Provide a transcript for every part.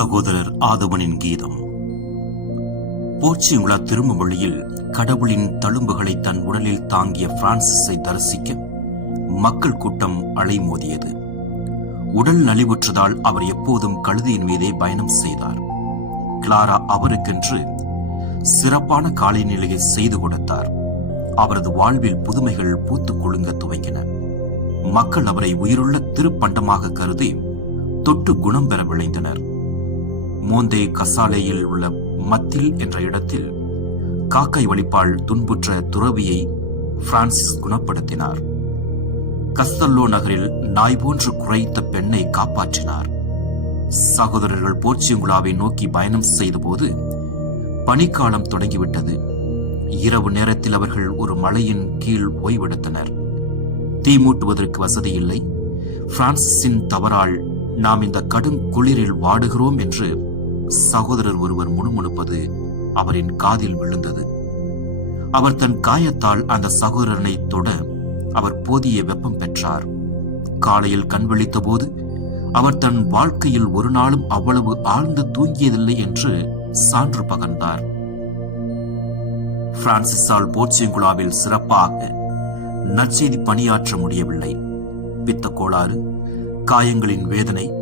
சகோதரர் ஆதவனின் கீதம். போர்ச்சியுலா திரும்பும் வழியில் கடவுளின் தழும்புகளை தன் உடலில் தாங்கிய பிரான்சிஸை தரிசிக்க மக்கள் கூட்டம் அலைமோதியது. உடல் நலிவுற்றதால் அவர் எப்போதும் கழுதியின் மீதே பயணம் செய்தார். கிளாரா அவருக்கென்று சிறப்பான காலை நிலையை செய்து கொடுத்தார். அவரது வாழ்வில் புதுமைகள் பூத்துக் கொழுங்க துவங்கின. மக்கள் அவரை உயிருள்ள திருப்பண்டமாக கருதி தொட்டு குணம் பெற விளைந்தனர் மோந்தே கசாலேயில் உள்ள மத்தில் என்ற இடத்தில் காக்கை வழிப்பால் துன்புற்ற துறவியை பிரான்சிஸ் குணப்படுத்தினார். கஸ்தல்லோ நகரில் நாய் போன்று குறைத்த பெண்ணை காப்பாற்றினார். சகோதரர்கள் போர்ச்சுங்குலாவை நோக்கி பயணம் செய்தபோது பனிக்காலம் தொடங்கிவிட்டது. இரவு நேரத்தில் அவர்கள் ஒரு மலையின் கீழ் ஓய்வெடுத்தனர். தீ மூட்டுவதற்கு வசதி இல்லை. பிரான்சிஸின் தவறால் நாம் இந்த கடும் குளிரில் வாடுகிறோம் என்று சகோதரர் ஒருவர் முணுமுணுப்பது அவரின் காதில் விழுந்தது. அவர் தன் காயத்தால் அந்த சகோதரனை தொட அவர் போதிய வெப்பம் பெற்றார். காலையில் கண் விழித்த போது அவர் தன் வாழ்க்கையில் ஒரு நாளும் அவ்வளவு ஆழ்ந்து தூங்கியதில்லை என்று சான்று பகர்ந்தார். பிரான்சிஸால் போர்ச்சியங்குலாவில் சிறப்பாக நற்செய்தி பணியாற்ற முடியவில்லை. பித்த கோளாறு காயங்களின் வேதனை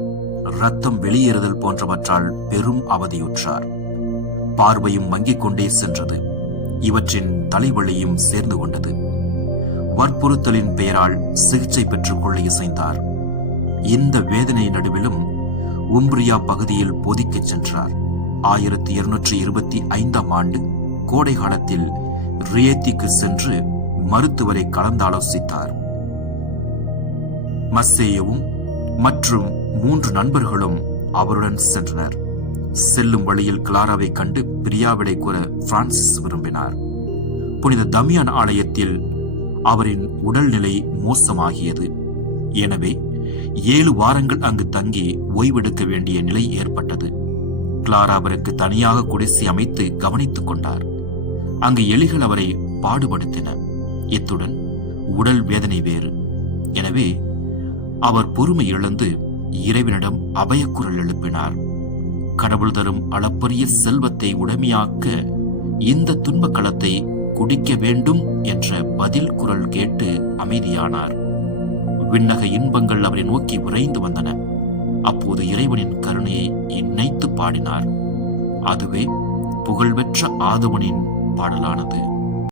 ரத்தம் வெளியேறுதல் போன்றவற்றால் பெரும் அவதியுற்றார். பார்வையும் மங்கிக் கொண்டே சென்றது. இவற்றின் தலைவலியும் சேர்ந்து கொண்டது. வற்புறுத்தலின் பெயரால் சிகிச்சை பெற்றுக் கொள்ள இசைந்தார். இந்த வேதனை நடுவிலும் உம்ப்ரியா பகுதியில் போதிக்கச் சென்றார். ஆயிரத்தி இருநூற்றி இருபத்தி ஐந்தாம் ஆண்டு கோடை காலத்தில் ரியேத்திக்கு சென்று மருத்துவரை கலந்தாலோசித்தார். மஸ்ஸேயவும் மற்றும் மூன்று நண்பர்களும் அவருடன் சென்றனர். செல்லும் வழியில் கிளாராவை கண்டு பிரியாவிடை கூற பிரான்சிஸ் விரும்பினார். புனித தமியான் ஆலயத்தில் அவரின் உடல்நிலை மோசமாகியது. எனவே ஏழு வாரங்கள் அங்கு தங்கி ஓய்வெடுக்க வேண்டிய நிலை ஏற்பட்டது. கிளாரா அவருக்கு தனியாக குடிசை அமைத்து கவனித்துக் கொண்டார். அங்கு எலிகள் அவரை பாடுபடுத்தின. இத்துடன் உடல் வேதனை வேறு. எனவே அவர் பொறுமை இழந்து இறைவனிடம் அபயக்குரல் எழுப்பினார். கடவுள் தரும் அளப்பரிய செல்வத்தை உடைமையாக்க இந்த துன்பக் களத்தை குடிக்க வேண்டும் என்ற பதில் குரல் கேட்டு அமைதியானார். விண்ணக இன்பங்கள் அவரை நோக்கி விரைந்து வந்தன. அப்போது இறைவனின் கருணையை இணைத்து பாடினார். அதுவே புகழ்பெற்ற ஆதவனின் பாடலானது.